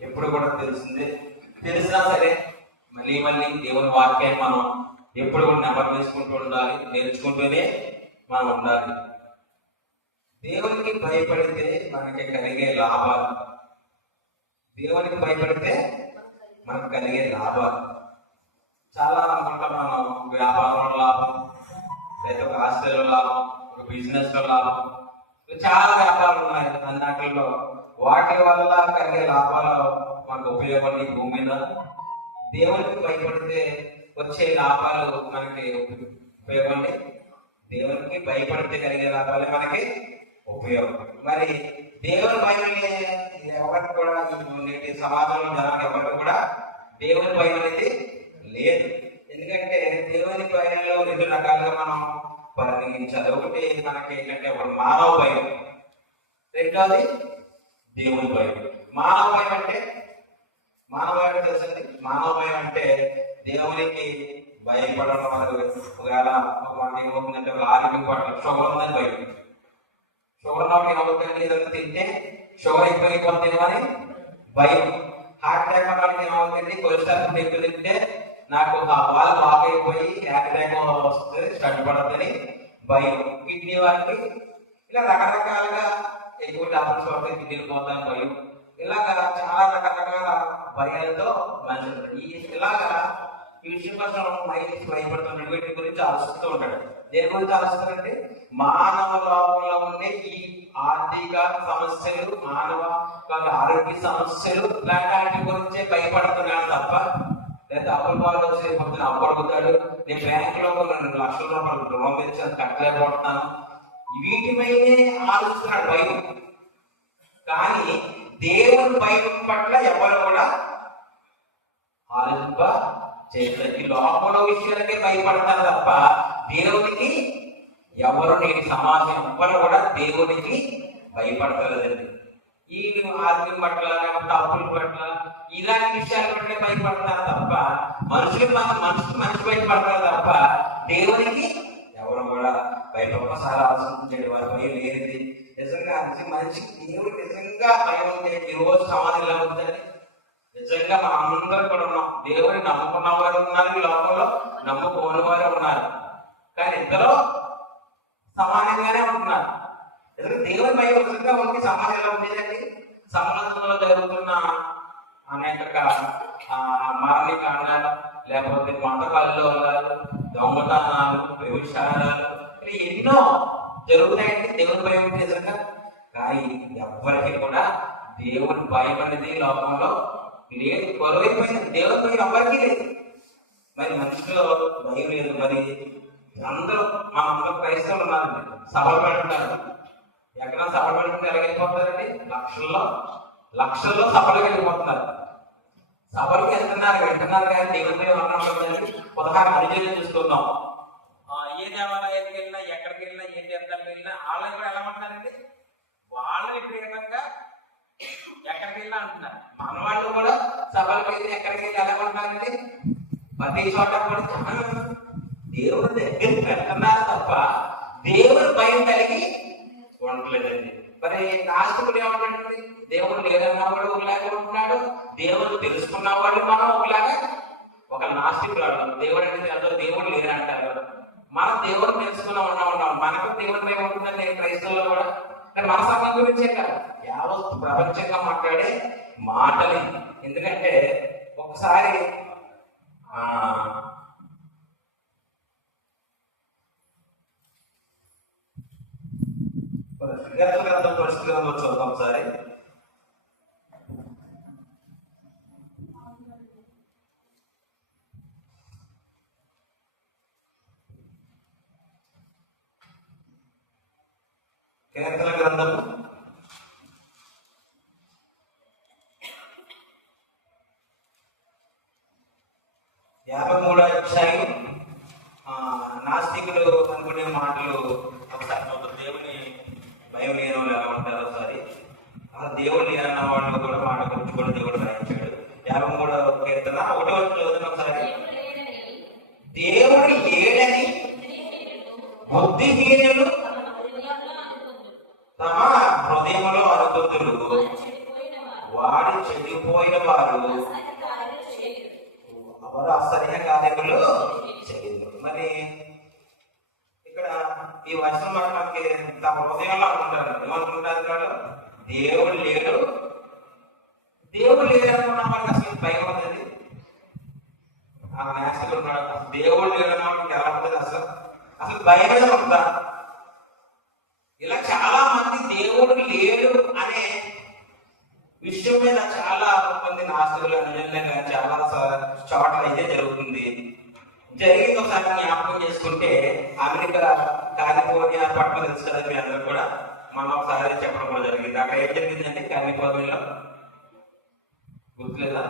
ఎప్పుడు కూడా తెలిసిందే తెలిసినా సరే మళ్ళీ మళ్ళీ దేవుని వాక్యాన్ని మనం ఎప్పుడు కూడా నెమరు వేసుకుంటూ ఉండాలి నేర్చుకుంటూనే మనం ఉండాలి. దేవునికి భయపడితే మనకి కలిగే లాభాలు. దేవునికి భయపడితే మనకు కలిగే లాభాలు. చాలా అనుకుంటాం మనం వ్యాపారంలో లాభం లేదా ఒక ఆస్ట్రేలియా లాభం ఒక బిజినెస్లో లాభం. చాలా వ్యాపారాలు ఉన్నాయి అన్నట్లో వాటి వల్ల కలిగే లాభాలు మనకు ఉపయోగం ఈ భూమి మీద. దేవునికి భయపడితే వచ్చే లాభాలు మనకి ఉపయోగండి దేవునికి భయపడితే కలిగే లాభాలే మనకి ఉపయోగం. మరి దేవుని భయం ఎవరికి కూడా నేటి సమాజంలో జనాలు ఎవరికి కూడా దేవుని భయం అనేది లేదు. ఎందుకంటే దేవుని భయంలో రెండు రకాలుగా మనం పరిగణించాలి. ఒకటి మనకి ఏంటంటే ఒక మానవ భయం. రెండోది దేవుని భయం మానవ భయం అంటే? మానవ భయం తెలుసండి. మానవ భయం అంటే దేవునికి భయపడడం మనకు ఒకవేళ ఒక మాట ఏమవుతుందంటే ఒక ఆరోగ్యం పట్ల షుగర్ ఉందని భయం. షుగర్ నాకు ఏమవుతుంది ఏదైనా తింటే షుగర్ ఎక్కువ ఎక్కువ తినమని భయం. హార్ట్ అటాక్ ఉన్నప్పుడు ఏమవుతుంది కొలెస్ట్రాల్ ఎక్కువ తింటే నాకు ఆ వాళ్ళు బ్లాక్ అయిపోయి హార్ట్ అటాక్ వస్తుంది స్టడ్ పడుతుంది భయం. కిడ్నీ వారికి ఇలా రకరకాలుగా ఎక్కువ టాబ్లెట్స్ పడితే కిడ్నీలు పోతాయని భయం ఇలాగా చాలా రకరకాల భయాలతో మనుషులు. ఉంటాడు. ఈ ఇలాగా ఈ విషయం కోసం మైండ్ భయపడుతున్నాడు వీటి గురించి ఆలోచిస్తూ ఉంటాడు దేని గురించి ఆలోచిస్తారంటే మానవ లోపంలో ఉండే ఈ ఆర్థిక సమస్యలు మానవ వాళ్ళ ఆరోగ్య సమస్యలు ఇలాంటి వాటి గురించే భయపడుతున్నాడు తప్ప లేదా అప్పుల వాళ్ళు వచ్చి పొద్దున అప్పు అడుగుతాడు నేను బ్యాంక్లో రెండు లక్షల రూపాయలు రుణం తెచ్చాను కట్టలేకపోతున్నాను. వీటి ఆలోచిస్తున్నాడు భయం. కానీ దేవుని భయం పట్ల ఎవరు కూడా ఆలోచింప చేయలేదు ఈ లోపల విషయాలకే భయపడతారు తప్ప దేవునికి ఎవరు నేటి సమాజం ఎవ్వరు కూడా దేవునికి భయపడతలేదండి. ఈ ఆర్థిక పట్ల లేకపోతే అప్పుల పట్ల ఇలాంటి విషయాల పట్ల భయపడతారు తప్ప మనుషులు మన- మనిషి మనిషి భయపడతారు తప్ప దేవునికి కూడా కూడా భయపడసారి ఆలోచించండి వారి భయం లేనిది. నిజంగా మనిషికి దేవుడు నిజంగా భయం ఉంటే ఈ రోజు సమాధి ఎలా ఉందండి నిజంగా మనం అందరం కూడా ఉన్నాం. దేవుడిని నమ్ముకున్న వారు ఉన్నారు ఈ లోకంలో నమ్ముకోని వారు ఉన్నారు. కానీ ఇద్దరు సమానంగానే ఉంటున్నారు. ఎందుకంటే దేవుని భయం నిజంగా మనకి సమాధి ఎలా ఉండేదండి సమాజంలో జరుగుతున్న అనేక మరణి కారణాలు లేకపోతే మత కల్లోలాలు దొంగతనాలు వ్యభిచారాలు ఎన్నో జరుగుతాయండి దేవుని భయం ఉంటే నిజంగా. కానీ ఎవ్వరికి కూడా దేవుని భయం అనేది లోకంలో లేదు. కొరవైపోయింది దేవుని భయం ఎవరికి లేదు. మరి మనుషులు భయం లేదు. మరి అందరూ మన అందరూ క్రైస్తవులు ఉన్నారండి. సభలు పెడుతున్నారు. ఎక్కడ సభలు పెడుతుంటే లక్షల్లో లక్షల్లో సభలు వెళ్ళిపోతున్నారు. సభలకు వెళ్తున్నారు వింటున్నారు కానీ దేవుని భయం అన్నప్పుడు ఉదాహరణ మనుషులు చూస్తున్నాం ఆ, ఏ దేవాలయానికి వెళ్ళినా ఎక్కడికి వెళ్ళినా ఏ తీర్థానికి వెళ్ళినా వాళ్ళని కూడా ఎలా అంటున్నారండి వాళ్ళని ప్రేమంగా ఎక్కడికి వెళ్ళినా అంటున్నారు. మన వాళ్ళు కూడా సభలకు వెళ్ళి ఎక్కడికి వెళ్ళి ఎలా ఉంటున్నారండి ప్రతి చోట కూడా దేవుడు దేవుడి దగ్గరికి వెళ్తున్నారు తప్ప దేవుడి భయం కలిగి ఉండలేదండి మరి నాస్తికుడు ఏమంటాడండి? దేవుడు లేదన్నవాడు ఒకలాగా ఉంటున్నాడు దేవుడు తెలుసుకున్నవాడు మనం ఒకలాగా ఒక నాస్తికుడు అంటాడు. దేవుడు అంటే అందరూ దేవుడు లేదంటారు మనం దేవుడు తెలుసుకున్న ఉన్నా ఉన్నాం. మనకు దేవుడు ఏముంటుందండి ఉంటుందండి క్రైస్తవుల్లో కూడా. కానీ మన సంఘం గురించే కాదు యావత్ ప్రపంచంగా మాట్లాడే మాటలు. ఎందుకంటే ఒకసారి ఆ విద్యార్థుల గ్రంథం పరిస్థితి గ్రంథం చూద్దాం ఒకసారి కీర్తన గ్రంథం యాభై మూడో అధ్యాయం ఆ, నాస్తికులు అనుకునే మాటలు ఒకసారి ఒక దేవుని భయం లేని వాళ్ళు ఎలా ఉంటారో ఒకసారి ఆ దేవుడు లేనన్న వాళ్ళు కూడా మాట గురించి కూడా దేవుడు రాయించాడు యాభై మూడో కీర్తన ఒకటో చదువుతున్న ఒకసారి దేవుడు లేడని బుద్ధిహీనులు తమ హృదయంలో అనుకుంటులు వాడి చెడిపోయిన వారు అసహ్య అసహ్య కార్యములు చేయరు మరి ఇక్కడ ఈ వచనం మనకి తమ హృదయంలో అనుకుంటారు ఏమనుకుంటారు వాళ్ళు దేవుడు లేడు. దేవుడు లేడు అనుకున్నా మనకి అసలు భయం ఉంటుంది ఆ నేషనల్ ఉన్నాడు. దేవుడు లేడు అన్న ఎలా ఉంటుంది అసలు? అసలు భయమే ఉందా? ఇలా చాలా మంది దేవుడు లేడు అనే విషయం మీద చాలా మంది నాస్తికులు అనుజంగా చాలా చోట్ల అయితే జరుగుతుంది. జరిగింది ఒకసారి జ్ఞాపకం చేసుకుంటే అమెరికా కాలిఫోర్నియా పట్టణం తెలుసు మీ అందరూ కూడా మనం ఒకసారి చెప్పడం జరిగింది. అక్కడ ఏం జరిగిందంటే కాలిఫోర్నియాలో గుర్తులేదా?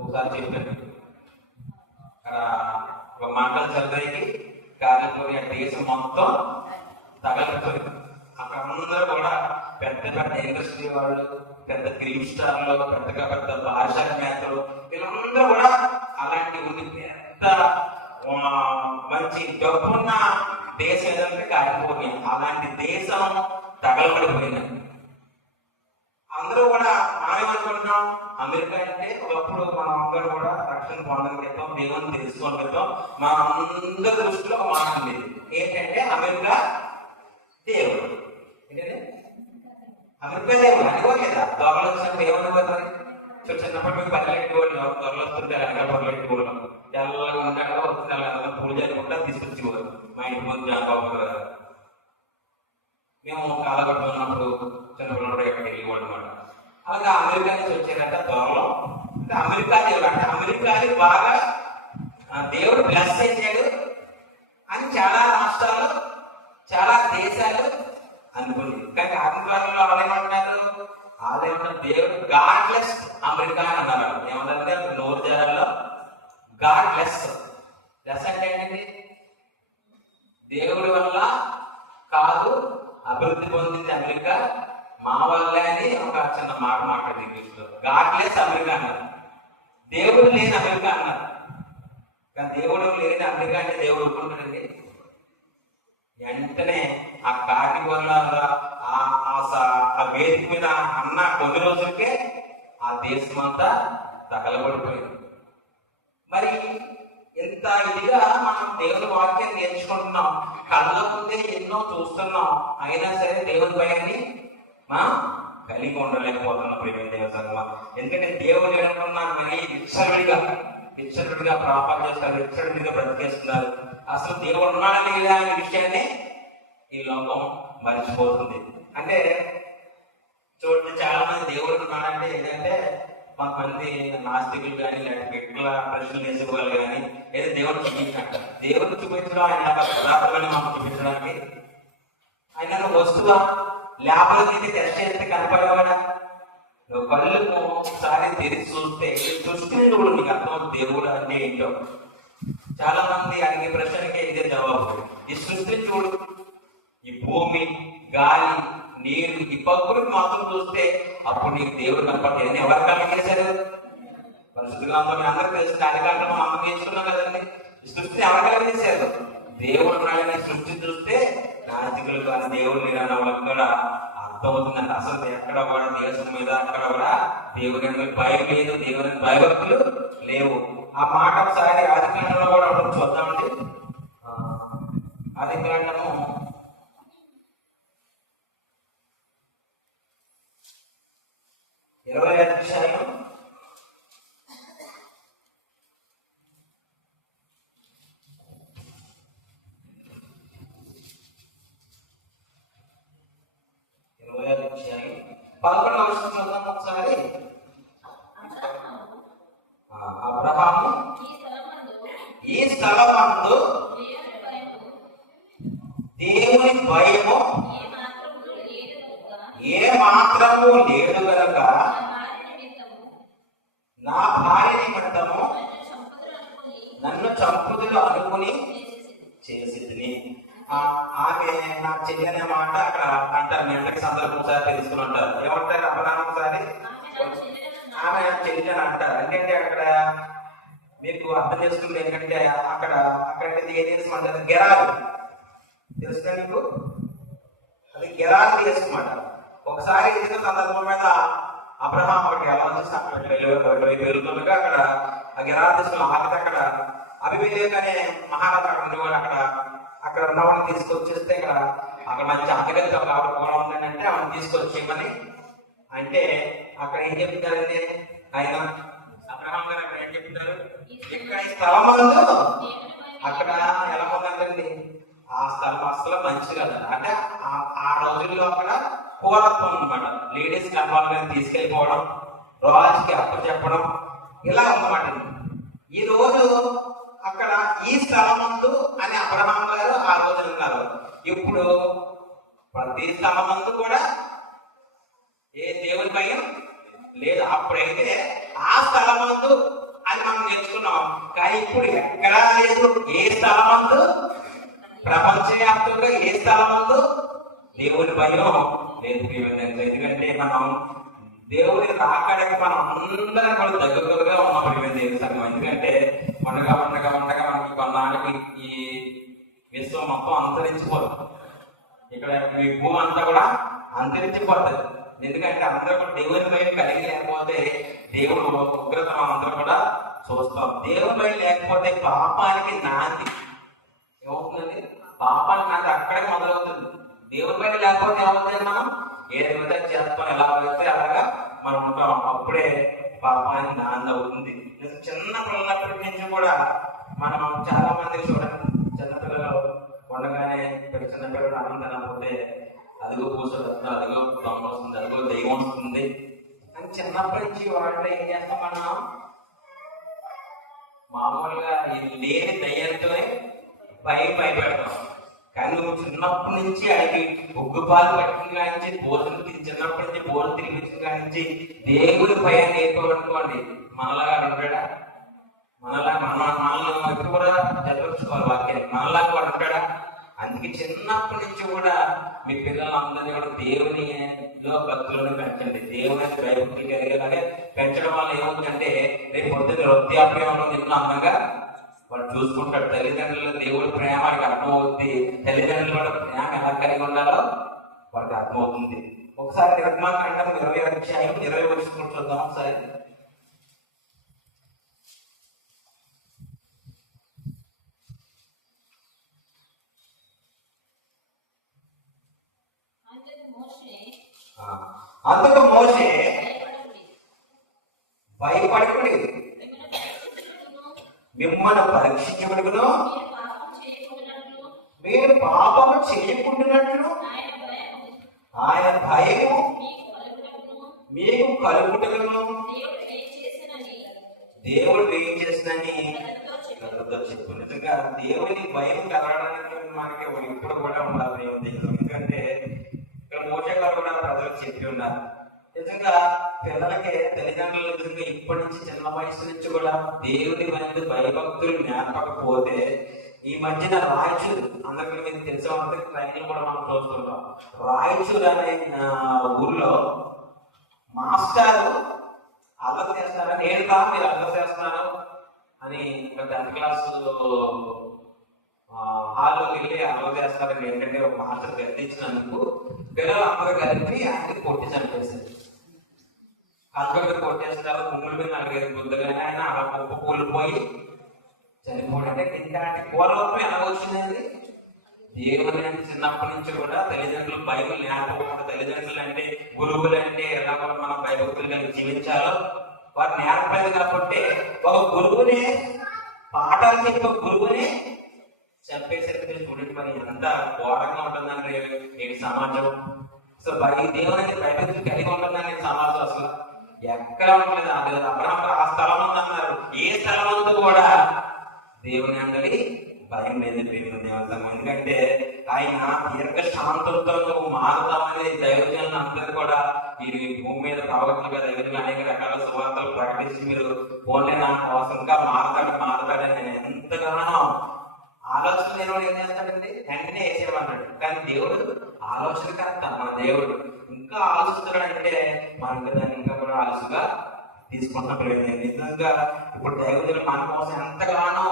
ఒకసారి చెప్పాను అక్కడ ఒక మంటలు చదివేకి కాలిఫోర్నియా దేశం మొత్తం తగలబెట్టింది అక్కడ అందరూ కూడా పెద్ద పెద్ద ఇండస్ట్రీ వాళ్ళు పెద్ద ఫిలిం స్టార్లు పెద్దగా పెద్ద పారిశ్రామికవేత్తలు వీళ్ళందరూ కూడా అలాంటి ఉంది పెద్ద మంచి డబ్బున్న దేశం ఏదంటే కాలిఫోర్నియా అలాంటి దేశం తగలబడిపోయింది. అందరూ కూడా మనం అమెరికా అంటే ఒకప్పుడు మనం అందరూ కూడా రక్షణ పొందడం క్రితం దేవుని తెలుసుకోవడం క్రితం మన అందరి దృష్టిలో మారింది ఏంటంటే అమెరికా దేవుడు ఏంటంటే అమెరికా దేవుడు అనుకోలేదా దొంగలు వచ్చినప్పుడు ఏమనుకోదు మరి చిన్న చిన్నప్పటి మీకు పల్లెట్టి వాళ్ళు దొంగలు వస్తుంటారు వెనకాల పల్లెట్టి వాళ్ళు తెల్లగా ఉంటాడు వస్తుంది అలా పూజ చేసుకుంటా తీసుకొచ్చి మా ఇంటి ముందు జాబాబు గారు మేము కాలగొట్టుకున్నప్పుడు చిన్నపిల్లడు ఎక్కడికి వెళ్ళేవాడు అనమాట అలాగే అమెరికా నుంచి వచ్చారంట త్వరలో అంటే అమెరికా దేవుడు అంటే అమెరికాని బాగా దేవుడు బ్లెస్ చేశాడు అని చాలా రాష్ట్రాల్లో చాలా దేశాలు అనుకుంది కానీ ఆదివారంలో వాళ్ళేమంటున్నారు వాళ్ళేమంటారు దేవుడు గాడ్లెస్ అమెరికా అని అన్నారు. ఏమంటారంటే నోరు జనాల్లో గాడ్లెస్ లెస్ అంటే ఏంటండి దేవుడి వల్ల కాదు అభివృద్ధి పొందింది అమెరికా. మా వల్లే అని ఒక చిన్న మాట మాట్లాడింది ఇంగ్లీష్లో. గాడ్లెస్ అమెరికా అన్నారు. దేవుడు లేని అమెరికా అన్నారు. కానీ దేవుడు లేని అమెరికా అంటే దేవుడు ఒప్పుకుంటాడండి వెంటనే ఆ కాటి వల్ల ఆ ఆ ఆ వేదిక మీద అన్న కొద్ది రోజులకే ఆ దేశం అంతా తగలబడిపోయింది. మరి ఇంత ఇదిగా మనం దేవుని వాక్యం నేర్చుకుంటున్నాం కళ్ళ ముందే ఎన్నో చూస్తున్నాం అయినా సరే దేవుని భయాన్ని మనం కలిగి ఉండలేకపోతున్నాం ప్రేమ దేవ ఎందుకంటే దేవుని ఏమనుకున్నాను మరి విచ్చరుడిగా విచ్చరుడిగా ప్రాపం చేస్తారు విచ్చరుడిగా బ్రతికేస్తున్నారు అసలు దేవుడు ఉన్నాడా లేదా అనే విషయాన్ని ఈ లోకం మర్చిపోతుంది. అంటే చూడండి చాలా మంది దేవుడు ఉన్నాడంటే ఏంటంటే కొంతమంది నాస్తికులు కానీ లేకపోతే ఎక్కువ ప్రశ్నలు వేసేవాళ్ళు కానీ ఏదో దేవుడు చూపించాడు దేవుడు చూపించడం ఆయన పదార్థమని మాకు చూపించడానికి. ఆయన వస్తువా లేబర్ నుంచి టెస్ట్ చేస్తే కనపడేవాడా? నువ్వు కళ్ళు ఒకసారి తెరిచి చూస్తే సృష్టిని చూడు నీకు అర్థం దేవుడు అంటే ఏంటో. చాలా మంది అడిగే ప్రశ్నకే ఇదే జవాబు. ఈ సృష్టిని చూడు. ఈ భూమి గాలి నీరు ఈ పక్కులకు మాత్రం చూస్తే అప్పుడు నీకు దేవుడు కనపడలేదు ఎవరు కలిగేశారు పరిశుద్ధంగా అందరూ తెలిసిన కార్యక్రమం మనం అమ్మ నేర్చుకున్నాం కదండి. ఈ సృష్టిని ఎవరు కలిగేశారు దేవుడు ఉన్నాడని సృష్టి చూస్తే నాస్తికులు కానీ దేవుడు లేదన్న వాళ్ళకి కూడా అర్థమవుతుందండి అసలు ఎక్కడ కూడా దేశం మీద అక్కడ కూడా దేవుని మీద భయం లేదు దేవుని భయభక్తులు లేవు. ఆ మాట ఒకసారి ఆది కాండంలో కూడా ఒకటి చూద్దామండి. ఆ, ఆది కాండము ఇరవై అధ్యాయం ఇరవై ఇచ్చారు పదకొండవ వర్షం ఒకసారి అబ్రహాము. ఈ స్థలమందు దేవుని భయము ఏ మాత్రము లేదు కనుక గనక నా భార్య నిమిత్తము నన్ను చంపుదులు అనుకుని చేసి ఆమె నాకు చెల్లెనే మాట అక్కడ అంటారు. నెంటకి సందర్భం ఒకసారి తెలుసుకుని ఉంటారు ఏమంటారు? అపరాధం ఒకసారి? ఆమె నా చెల్లి అని అంటారు. ఎందుకంటే అక్కడ మీకు అర్థం చేసుకుంటే ఎందుకంటే అక్కడ అక్కడ ఏం చేసుకుంటారు గెరాలు. తెలుసా మీకు? అది గెరాలు దేశం ఒకసారి ఏదో సందర్భం మీద అబ్రహాం ఒకటి ఎలా అక్కడ వెళ్తుండగా అక్కడ ఆ గిరాదేశంలో ఆగితే అక్కడ అభివేక్ అనే మహారాజు అక్కడ ఉండేవాడు అక్కడ అక్కడ ఉన్నవాడిని తీసుకొచ్చేస్తే ఇక్కడ అక్కడ మంచి అక్కడికి ఒక ఆవిడ కూడా ఉందంటే ఆవిడ తీసుకొచ్చేయమని. అంటే అక్కడ ఏం చెప్తారండి ఆయన అబ్రహాం గారు అక్కడ ఏం చెప్తారు? ఇక్కడ ఈ స్థలం ఉందో అక్కడ ఎలా ఉందంటండి ఆ స్థలం అసలు మంచిది కదా. అంటే ఆ- రోజుల్లో అక్కడ పూలత్వం అనమాట లేడీస్ కన్వాల్ తీసుకెళ్ళిపోవడం రాజుకి అప్పు చెప్పడం ఇలా ఉందన్నమాట ఈ రోజు అక్కడ ఈ స్థలమందు అని అబ్రహాం గారు ఆ రోజున ఉన్నారు ఇప్పుడు ప్రతి స్థలమందు కూడా ఏ దేవుని భయం లేదు. అప్పుడైతే ఆ స్థలమందు అని మనం నేర్చుకున్నాం. కానీ ఇప్పుడు ఎక్కడా లేదు. ఏ స్థలమందు? ప్రపంచవ్యాప్తంగా ఏ స్థలమందు? దేవుని భయం లేదు. ఎందుకంటే మనం దేవుని రాకడానికి మనం అందరం కూడా దగ్గరగా ఉన్నాం. ప్రియమైన ఎందుకంటే ఉండగా ఉండగా ఉండగా మనకి కొన్నాళ్ళకి ఈ విశ్వం మొత్తం అంతరించిపోతుంది ఇక్కడ ఈ భూమి అంతా కూడా అంతరించిపోతుంది. ఎందుకంటే అందరూ కూడా దేవుని భయం కలిగి లేకపోతే దేవుడు ఉగ్రత అందరూ కూడా చూస్తాం. దేవుని భయం లేకపోతే పాపానికి నాంది. ఏమవుతుందండి? పాపానికి నాంది అక్కడే మొదలవుతుంది. దేవుని భయం లేకపోతే ఏమవుతుంది మనం? ఏదైతే చేస్తాం. ఎలా వెళ్తే అలాగా మనం ఉంటాం. అప్పుడే పాపం అని నాన్న అవుతుంది చిన్న పిల్లలప్పటి నుంచి కూడా మనం చాలా మంది చూడండి చిన్నపిల్లలు ఉండగానే ఇక్కడ చిన్న పిల్లలు అన్నం తినకపోతే అదిగో పూసలు అదిగో దొంగ వస్తుంది అదిగో దైవం వస్తుంది. అని చిన్నప్పటి నుంచి వాళ్ళు ఏం చేస్తాం మనం? మామూలుగా ఈ లేని దయ్యంతోనే పై పెడతాం కానీ నువ్వు చిన్నప్పటి నుంచి అడిగి ఉగ్గు పాలు పట్టిన కానించి భోజనం తిని చిన్నప్పటి నుంచి భోజనం తినిపించిన కానించి దేవుడి భయం నేర్చుకోవాలనుకోండి మనలాగా ఉంటాడా మనలా మన మనల్ని ఎప్పుడు కూడా చదివించుకోవాలి వాక్యాన్ని. మనలాగా ఉంటాడా అందుకే చిన్నప్పటి నుంచి కూడా మీ పిల్లలందరినీ కూడా దేవునిలో భక్తులను పెంచండి. దేవుని భయభక్తి కలిగేలాగే పెంచడం వల్ల ఏముందంటే రేపు పొద్దున్న వృద్ధాప్యంలో నిన్ను అందంగా వాడు చూసుకుంటాడు. తల్లిదండ్రులు దేవుడి ప్రేమ వాడికి అర్థమవుతుంది తల్లిదండ్రులు కూడా ప్రేమ ఎలా కలిగి ఉండాలో వాడికి అర్థమవుతుంది. ఒకసారి నిర్మాకాండం ఇరవై అధ్యాయం ఇరవై వచ్చి చూద్దాం ఒకసారి. అందుకు మోసే భయపడకుడి. మిమ్మల్ని పరీక్షించగలుగును మీరు పాపం మీరు పాపము చేయకుండానట్లు? ఆయన భయము మీకు కలుగుటకును? దేవుడు ఏం చేసినని? దేవుడు ఏం చెప్పు నిజంగా దేవుని భయం కలగడానికి మనకి ఇప్పుడు కూడా ఉండాలి ఎందుకంటే ఇక్కడ మోసే కూడా ప్రజలకు చెప్పి ఉన్నారు. నిజంగా పిల్లలకి తల్లిదండ్రులు ఇప్పటి నుంచి చిన్న వయసు నుంచి కూడా దేవుని మీద భయభక్తులు నేర్పకపోతే ఈ మధ్యన రాయచూరు అందరికీ మీకు తెలిసే ఉంటుంది ట్రైన్లు కూడా మనం చూస్తుంటాం. రాయచూరు అనే ఊర్లో మాస్టారు అల్లరి చేస్తారని ఏంటా మీరు అల్లరి చేస్తున్నారు అని ఒక టెన్త్ క్లాస్ హాల్లోకి వెళ్ళి అల్లరి చేస్తారని ఏంటంటే ఒక మాస్టర్ గర్తించినందుకు పిల్లలు అందరూ కలిపి ఆయనకి కొట్టి చనిపేశారు కంకర్ కొట్టేస్తారు కుమ్ముల మీద నలుగురు ముద్దగానే ఆయన అలా కుప్ప కూలిపోయి చనిపోవడం అంటే ఇలాంటి పూర్వత్వం ఎలా వచ్చిందండి? దేవుని అంటే చిన్నప్పటి నుంచి కూడా తల్లిదండ్రులు బైబుల్ నేర్పకుండా తల్లిదండ్రులు అంటే గురువులు అంటే ఎలా మనం భయభక్తులు జీవించాలో వారు నేర్పలేదు కాబట్టి ఒక గురువుని పాఠాలు చెప్పే గురువుని చంపేసరికి చూడండి మరి ఎంత ఘోరంగా ఉంటుందండి నేటి సమాజం. సో బై దేవుని భయభక్తులు కలిగి ఉంటుందని సమాజం అసలు. ఎక్కడ ఉండలేదు అది అబ్రహం ఆ స్థలం ఉందన్నారు ఏ స్థలం ఉందో కూడా దేవుని అందరి భయం మీద ప్రేమ దేవతం ఎందుకంటే ఆయన దీర్ఘ శాంతులతో నువ్వు మారుతామని దైవజనులు అందరూ కూడా ఈ భూమి మీద ప్రవక్తలుగా దైవజనులు అనేక రకాల సువార్తలు ప్రకటించి మీరు ఓన్లీ నాకు అవసరంగా మారతాడు మారతాడని నేను ఎంతగానో ఆలోచన నేను ఏం చేస్తాడండి? వెంటనే వేసేవాడు కానీ దేవుడు ఆలోచనకర్త మన దేవుడు. ఇంకా ఆలోచిస్తున్నాడంటే మనం దాన్ని ఇంకా కూడా ఆలోచనగా తీసుకుంటున్న ప్రయోజనం నిజంగా ఇప్పుడు దైవజనులు మన కోసం ఎంతగానో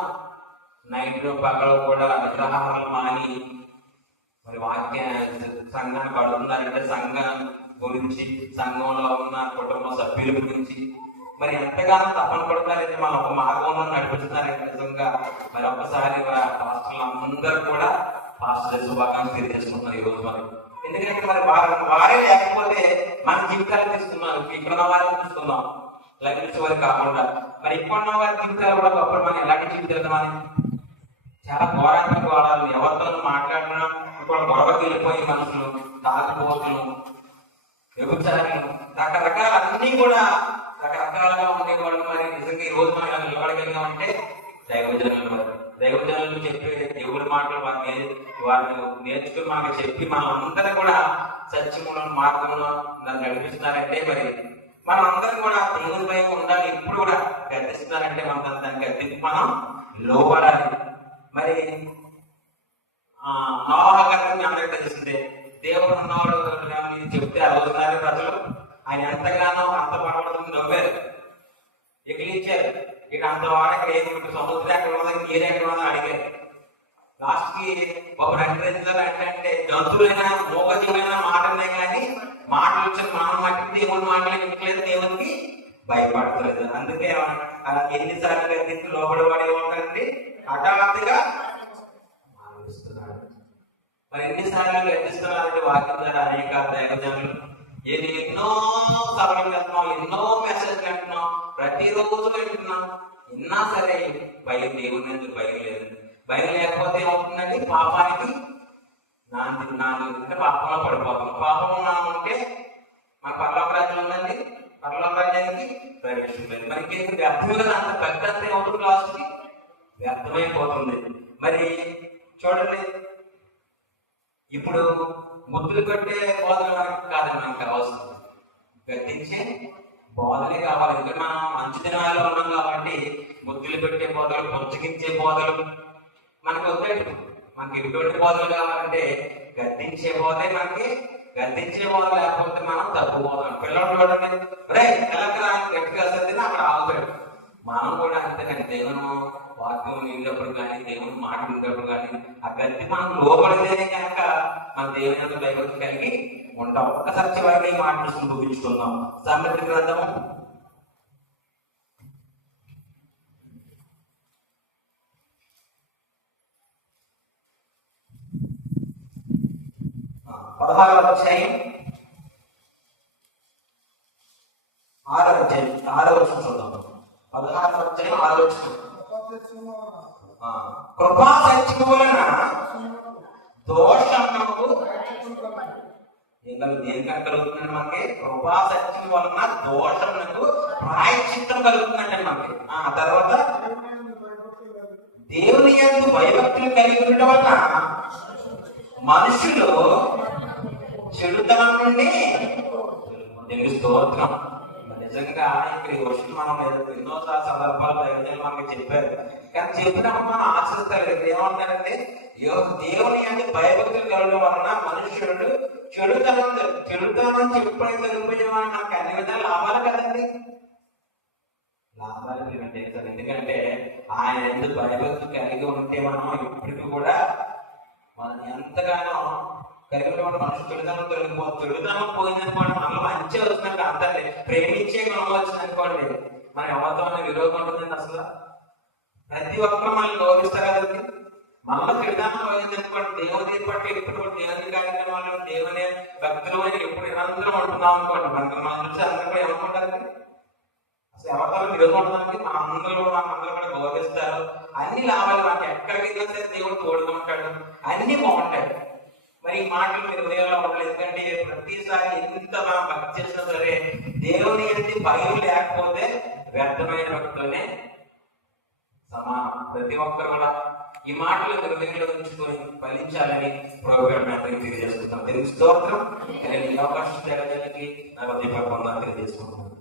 నైట్ పగలు కూడా విగ్రహాలు మాని మరి వాక్య సంఘాన్ని పడుతున్నారంటే సంఘం గురించి సంఘంలో ఉన్న కుటుంబ సభ్యుల గురించి మరి ఎంతగానో తపన పడతారంటే మనం ఒక మార్గంలో నడిపిస్తున్నారంటే నిజంగా మరి ఒకసారి పాస్టర్లు అందరూ కూడా పాస్టర్ శుభాకాంక్షలు తెలియజేసుకుంటున్నారు ఈ రోజు మనకి ఎందుకంటే మరి వారు వారే లేకపోతే మన జీవితాలు తీసుకున్నారు. ఇక్కడున్న వారిని తీసుకున్నాం లభించే వారు కాకుండా. మరి ఇక్కడ ఉన్న వారి జీవితాలు కూడా గొప్ప మనం ఎలాంటి జీవితాలు మనం? చాలా ఘోరానికి వాడాలి. ఎవరితో మాట్లాడినా ఇప్పుడు గొడవకి వెళ్ళిపోయి మనుషులు తాగుబోతులు వ్యభిచారులు రకరకాల అన్ని కూడా రకరకాలుగా ఉండేవాళ్ళు మరి నిజంగా ఈ రోజు మనం నిలబడగలిగామంటే దైవజనులు మరి చెప్పేది చెప్పే దేవుడి మాటలు వారిని వారిని నేర్చుకుని మనకు చెప్పి మనం అందరూ కూడా సత్యముల మార్గంలో నన్ను నడిపిస్తున్నారంటే మరి మనం అందరం కూడా దేవుని భయం ఉండాలి. ఇప్పుడు కూడా గద్దిస్తున్నారంటే మనం దాన్ని గద్దించి మనం లోపడాలి. మరి ఆ నోహ గారిని అందరికీ తెలిసిందే దేవుడు ఉన్నవాడు చెప్తే అడుగుతున్నారు ప్రజలు? ఆయన ఎంతగానో అంత పడబడుతుంది నవ్వారు. ఎగిలించారు ఇక అంత వాడకి లేదు ఇప్పుడు సముద్రం ఎక్కడ ఉన్నది నీరు ఎక్కడ ఉన్నది అడిగారు. లాస్ట్కి ఒక నటించాలి అంటే జంతువులైనా మూగజీవైనా మాటలే కానీ మాటలు వచ్చిన మనం మట్టి దేవుని మాటలు వినట్లేదు దేవునికి భయపడతలేదు. అందుకే ఎన్నిసార్లు గర్తించి లోబడి పడి ఉంటారండి. హఠాత్తుగా మారుస్తున్నాడు. మరి ఎన్నిసార్లు గర్తిస్తున్నారంటే వాక్యం ద్వారా అనేక దైవజనులు ఎన్నో సవరణ వింటున్నాం ఎన్నో మెసేజ్ వింటున్నాం ప్రతిరోజు వింటున్నాం. విన్నా సరే భయం దేవుని ఎందుకు భయం లేదు. భయం లేకపోతే ఏమవుతుందండి? పాపానికి నాంది నాలుగు అంటే పాపంలో పడిపోతాం. పాపం నామంటే మన పర్లోక రాజ్యం ఉందండి. పర్లోక రాజ్యానికి ప్రవేశం లేదు. మనకి ఇంకేంటి? కదా అంత పెద్ద ఏమవుతుంది లాస్ట్కి వ్యర్థమైపోతుంది. మరి చూడండి. ఇప్పుడు ముద్దులు కొట్టే బోధలు మనకి కాదని మనకు కావాల్సింది. గట్టించే బోధలే కావాలి. ఎందుకంటే మనం మంచి దినాల్లో ఉన్నాం కాబట్టి ముద్దులు పెట్టే బోధలు పుచ్చగించే బోధలు మనకు వద్దండి మనకి ఎటువంటి బోధలు కావాలంటే గద్దించే బోధే మనకి గద్దించే బోధ లేకపోతే మనం తప్పు బోధం పిల్లలు చూడండి. రే ఎలకరా గట్టిగా సర్దిన అక్కడ ఆగుతాడు. మనం కూడా అంతేకాని దేవుని వాక్యం వినేటప్పుడు కానీ దేవుని మాట వినేటప్పుడు కానీ ఆ గద్ది మనం లోపడితేనే కనుక మన దేవుని యొక్క భయభక్తి కలిగి ఉంటాం. ఒక్కసారి చివరికి మాట చూసుకుని చూపించుకుందాం సమృద్ధి గ్రంథము. ఆ, పదహారవ అధ్యాయం. అధ్యాయం. వచ్చిన చూద్దాం. పదహారవ అధ్యాయం వచ్చిన కృపా వలన ఇంకా దేనికని కలుగుతుందండి మనకి కృపా సత్యం వలన దోషమునకు ప్రాయశ్చిత్తం కలుగుతుందండి మనకి. ఆ తర్వాత దేవుని యందు భయభక్తులు కలిగి ఉండటం వలన మనుషులు చెడుతనం నుండి దేవుని స్తోత్రం. నిజంగా ఇక్కడ ఈ మనం ఏదో ఎన్నో సందర్భాలు దైవజనులు మనకి చెప్పారు. కానీ చెప్పినప్పుడు మనం ఆచరిస్తారు ఇక్కడ ఏమంటారంటే దేవుని అని భయభక్తులు కలగడం వలన మనుష్యుడు చెడుతనం చెడుతనం చెప్పుకొని తెలిపోయేవాడు మనకి అన్ని విధాలు లాభాలు కదండి. లాభాలు ఏమంటే ఎందుకంటే ఆయన ఎందుకు భయభక్తులు కలిగి ఉంటే మనం ఇప్పటికీ కూడా మనం ఎంతగానో కలిగినటువంటి మనసు చెడుదనం తొలగిపో చెడుదనం పోయిందనుకోండి మనలో మంచి వస్తుందంటే అంతే ప్రేమించే మనం వచ్చిందనుకోండి మన ఎవరితో విరోధం ఉంటుందండి అసలు? ప్రతి ఒక్కరు మనల్ని గౌరవిస్తారు కదండి మనలో చెడుదనం పోయిందనుకోండి దేవుని పట్ల ఎప్పుడు దేవుని కార్యక్రమాలు దేవుని భక్తులు అని ఎప్పుడు నిరంతరం ఉంటున్నాం అనుకోండి మనకి మన గురించి అందరూ కూడా ఏమనుకుంటారండి అసలు ఎవరితో విరోధం ఉంటుందండి మన అందరూ కూడా మన అందరూ కూడా గౌరవిస్తారు. అన్ని లాభాలు మనకి ఎక్కడికి వెళ్ళినా సరే దేవుడు తోడుగా ఉంటాడు. అన్ని బాగుంటాయి. మరి ఈ మాటలు మీరు హృదయంలో ఉండలేదు. ఎందుకంటే ప్రతిసారి ఎంత మనం భక్తి చేసినా సరే దేవుని ఎత్తి భయం లేకపోతే వ్యర్థమైన భక్తులనే సమానం. ప్రతి ఒక్కరు కూడా ఈ మాటలు మీరు హృదయంలో ఉంచుకొని ఫలించాలని ప్రోగ్రామ్ అందరికీ తెలియజేసుకుంటాం తెలుగు స్తోత్రం. ఈ అవకాశం జరగడానికి నాకు దీపక్ తెలియజేసుకుంటున్నాను.